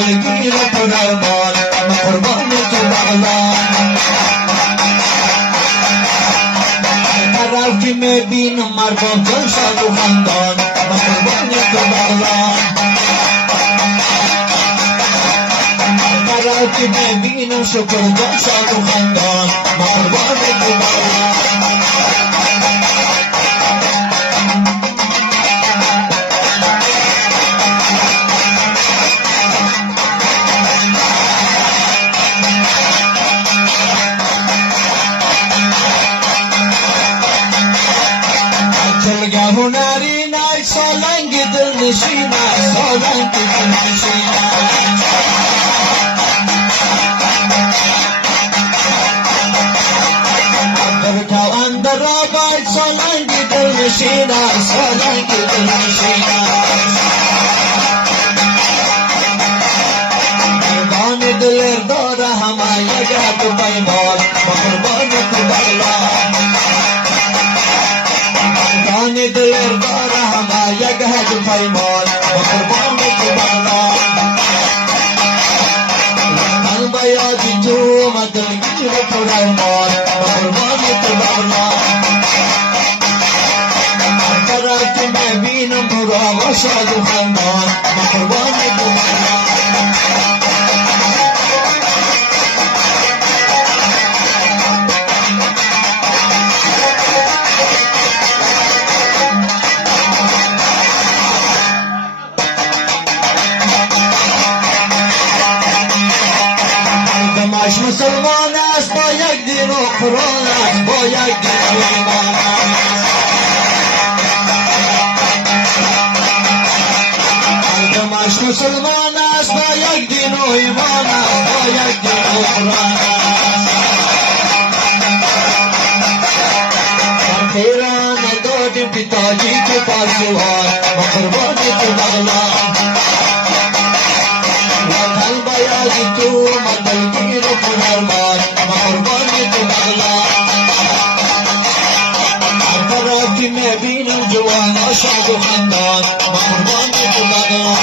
دلگیر پرارمان من قربان تو بغلان طرف که میبینم مرباب جان شاد و خندان من قربان تو بغلان طرف که میبینم شکر جان شاد و خندان من قربان تو بغلان هنری نای سالنگ دل نشینا سالنگ دل نشینا اندر تو اندر آبای سالنگ دل نشینا سالنگ دل نشینا مردان دل دار همه یگه تو پیمال قربان تو بغلان دل دار همه یک حج پیمان و قربان تو بغلان قلب یادی تو من دلگیر پرارمان و قربان تو بغلان هر طرف که میبینم برا و شاد و خندان و قربان تو بغلان مسلمان است با یک دین و قرآن است با یک دین و ایمان مردمش مسلمان است با یک دین و ایمان است با یک دین و قرآن است ایران دادیم پیتاجی که پاسوان و قربان تو بغلان وطن بیازی تو مدلگیر پرارمان و قربان تو بغلان هر طرف که میبینم جوان شاد و خندان و قربان تو بغلان